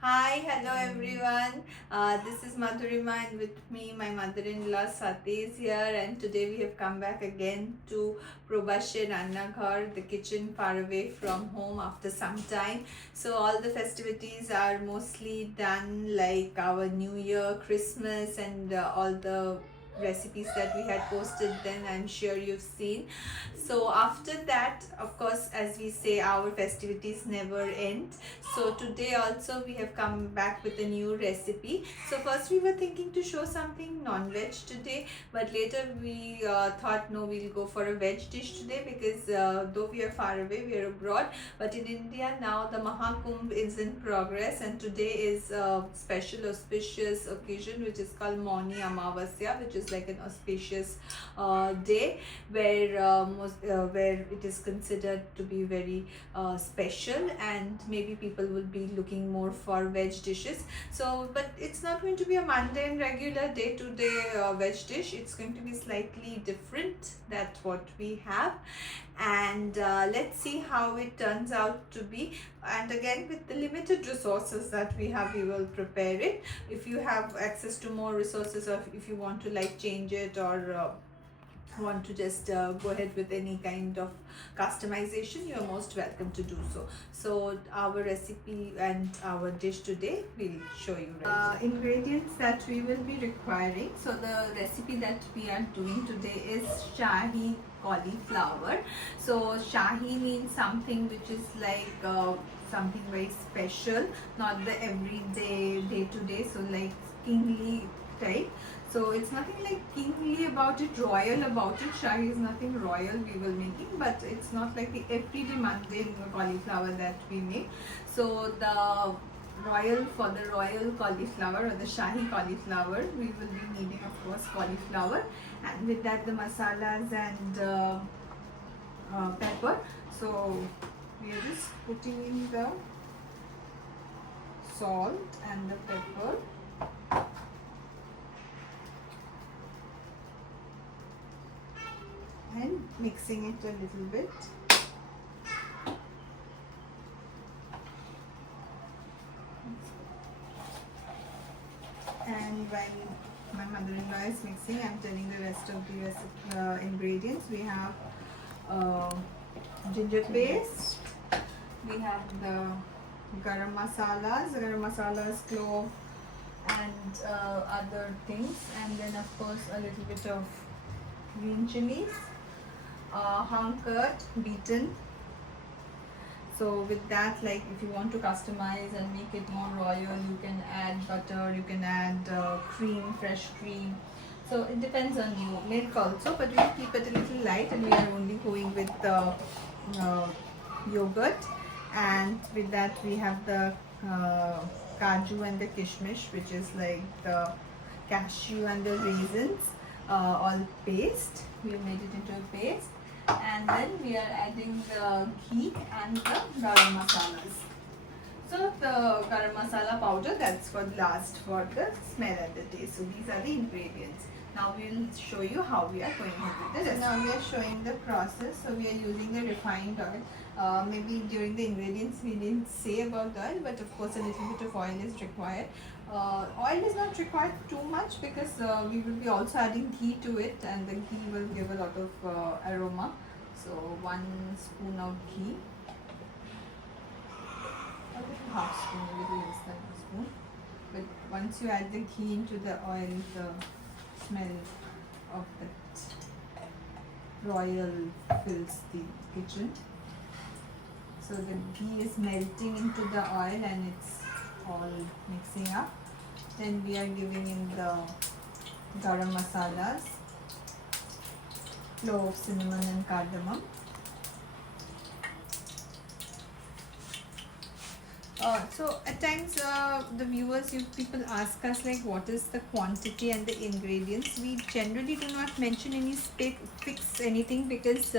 Hi, hello everyone. This is Madhurima and with me my mother-in-law Sati is here, and today we have come back again to Probashe Rannaghar, the kitchen far away from home after some time. So all the festivities are mostly done, like our New Year, Christmas, and all the recipes that we had posted then, I'm sure you've seen. So after that, of course, as we say, our festivities never end. So today also we have come back with a new recipe. So first we were thinking to show something non-veg today, but later we thought no, we'll go for a veg dish today, because though we are far away, we are abroad, but in India now the Mahakumbh is in progress, and today is a special auspicious occasion which is called Mauni Amavasya, which is like an auspicious day where it is considered to be very special, and maybe people will be looking more for veg dishes. So but it's not going to be a mundane regular day-to-day veg dish. It's going to be slightly different than what we have, and let's see how it turns out to be. And again, with the limited resources that we have, we will prepare it. If you have access to more resources, or if you want to like change it, or want to just go ahead with any kind of customization, you are most welcome to do so. So our recipe and our dish today will show you ingredients that we will be requiring. So the recipe that we are doing today is Shahi cauliflower. So Shahi means something which is like something very special, not the everyday day-to-day, so like kingly type. So it's nothing like kingly about it, royal about it. Shahi is nothing royal we will making, but it's not like the everyday mundane cauliflower that we make. So the for the royal cauliflower or the Shahi cauliflower, we will be needing, of course, cauliflower, and with that the masalas and pepper. So we are just putting in the salt and the pepper, and mixing it a little bit. And while my mother-in-law is mixing, I'm telling the rest of the ingredients. We have ginger paste, we have the garam masalas, clove, and other things, and then of course a little bit of green chilies, hung curd, beaten. So with that, like if you want to customize and make it more royal, you can add butter, you can add cream, fresh cream. So it depends on you. Milk also, but we'll keep it a little light, and we are only going with the yogurt. And with that we have the kaju and the kishmish, which is like the cashew and the raisins, all paste. We made it into a paste, and then we are adding the ghee and the garam masalas. So the garam masala powder, that's for last for the smell and the taste. So these are the ingredients. Now we will show you how we are going to do the rest. Now we are showing the process. So we are using the refined oil. Maybe during the ingredients we didn't say about the oil, but of course a little bit of oil is required. Oil is not required too much, because we will be also adding ghee to it, and the ghee will give a lot of aroma. So 1 spoon of ghee, a little half spoon, a little less than a spoon. But once you add the ghee into the oil, the smell of that royal fills the kitchen. So the ghee is melting into the oil and it's all mixing up. Then we are giving in the garam masalas, clove, cinnamon and cardamom. So at times the viewers, people ask us like what is the quantity and the ingredients. We generally do not mention any fix anything, because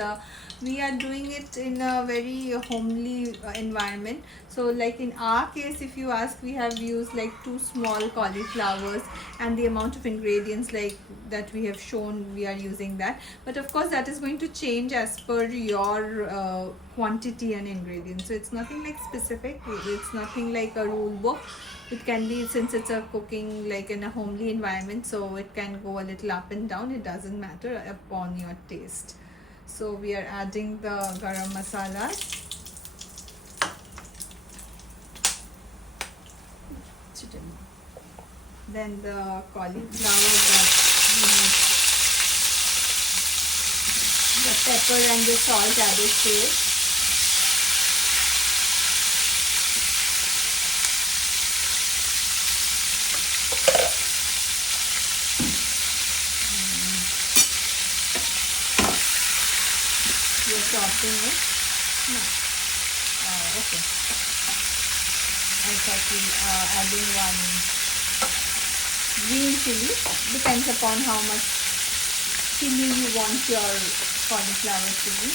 we are doing it in a very homely environment. So like in our case, if you ask, we have used like 2 small cauliflowers, and the amount of ingredients like that we have shown, we are using that. But of course that is going to change as per your quantity and ingredients. So it's nothing like specific, it's nothing like a rule book. It can be, since it's a cooking like in a homely environment, so it can go a little up and down. It doesn't matter upon your taste. So we are adding the garam masalas. Then the cauliflower that we have, the pepper and the salt added to it. You're sauteing it? No. Okay. I thought we adding one green chili. Depends upon how much chili you want your cauliflower to be.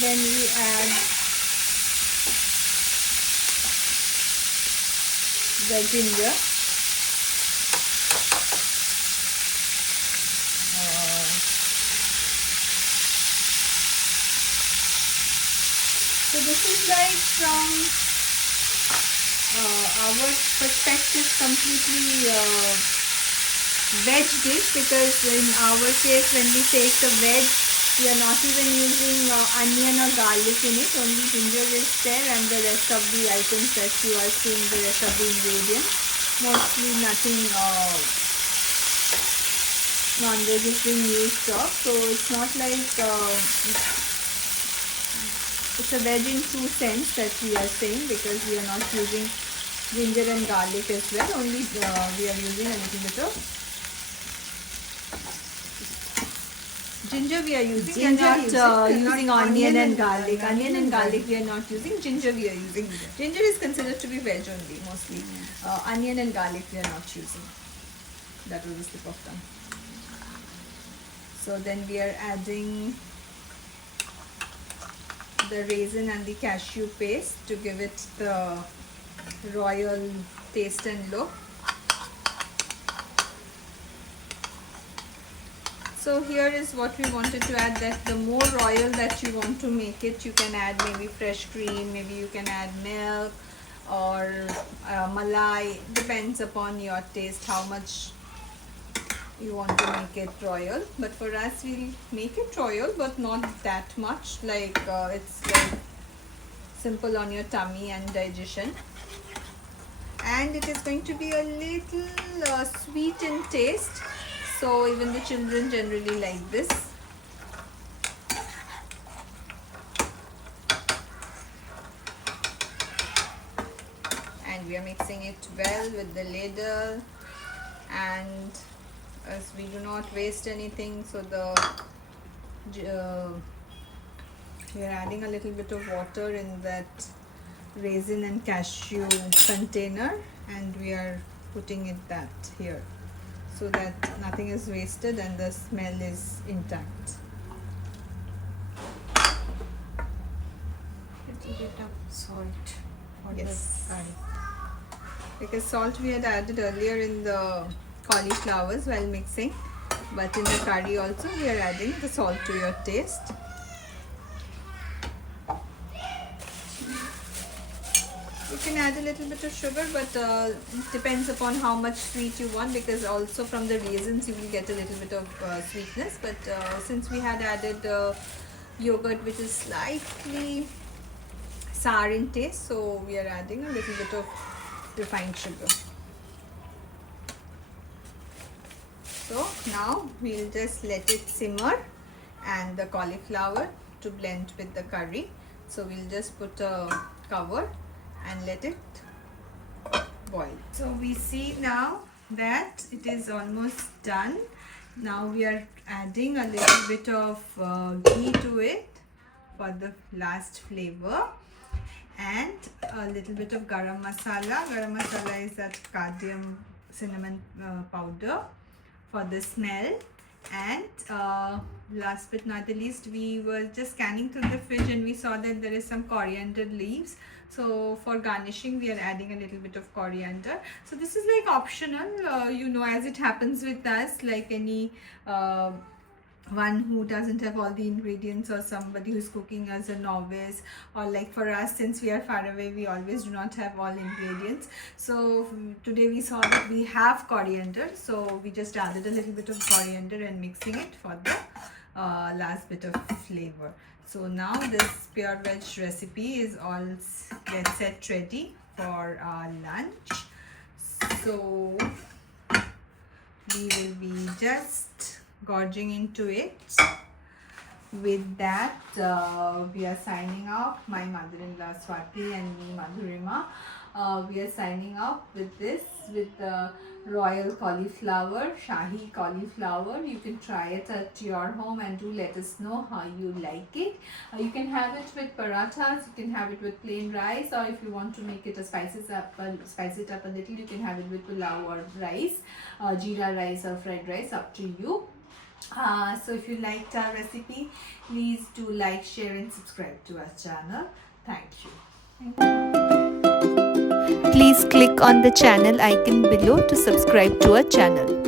Then we add the ginger. So this is like from our perspective completely veg dish, because in our case when we say it's a veg, we are not even using onion or garlic in it. Only ginger is there, and the rest of the items that you are seeing, the rest of the ingredients, mostly nothing non-veg is being used of. So it's not like it's a veg in true sense that we are saying, because we are not using ginger and garlic as well. Only we are using a little bit of ginger. We are using. We are not using onion and garlic. Onion and garlic we are not using. Ginger we are using. Ginger is considered to be veg only mostly. Onion and garlic we are not using. That was a slip of tongue. So then we are adding the raisin and the cashew paste to give it the royal taste and look. So here is what we wanted to add, that the more royal that you want to make it, you can add maybe fresh cream, maybe you can add milk or malai. Depends upon your taste how much you want to make it royal. But for us, we'll make it royal, but not that much, like it's like simple on your tummy and digestion. And it is going to be a little sweet in taste, so even the children generally like this. And we are mixing it well with the ladle, and as we do not waste anything, so we are adding a little bit of water in that raisin and cashew container, and we are putting it that here, so that nothing is wasted and the smell is intact. Little bit of salt on Yes. the curry. Because salt we had added earlier in the cauliflowers while mixing, but in the curry also we are adding the salt to your taste. You can add a little bit of sugar, but it depends upon how much sweet you want, because also from the raisins you will get a little bit of sweetness. But since we had added yogurt which is slightly sour in taste, so we are adding a little bit of refined sugar. So now we'll just let it simmer and the cauliflower to blend with the curry. So we'll just put a cover and let it boil. So we see now that it is almost done. Now we are adding a little bit of ghee to it for the last flavor, and a little bit of garam masala. Garam masala is that cardamom cinnamon powder for the smell. And last but not the least, we were just scanning through the fridge and we saw that there is some coriander leaves. So for garnishing, we are adding a little bit of coriander. So this is like optional, you know, as it happens with us, like any one who doesn't have all the ingredients, or somebody who's cooking as a novice, or like for us, since we are far away, we always do not have all ingredients. So today we saw that we have coriander, so we just added a little bit of coriander and mixing it for the last bit of flavor. So now this pure veg recipe is all get set ready for our lunch. So we will be just gorging into it. With that, we are signing off. My mother-in-law Swati and me, Madhurima. We are signing off with this, with the royal cauliflower, Shahi cauliflower. You can try it at your home and do let us know how you like it. You can have it with parathas, you can have it with plain rice, or if you want to make it spice it up a little, you can have it with pulao or rice, jeera rice or fried rice, up to you. So if you liked our recipe, please do like, share and subscribe to our channel. Thank you. Please click on the channel icon below to subscribe to our channel.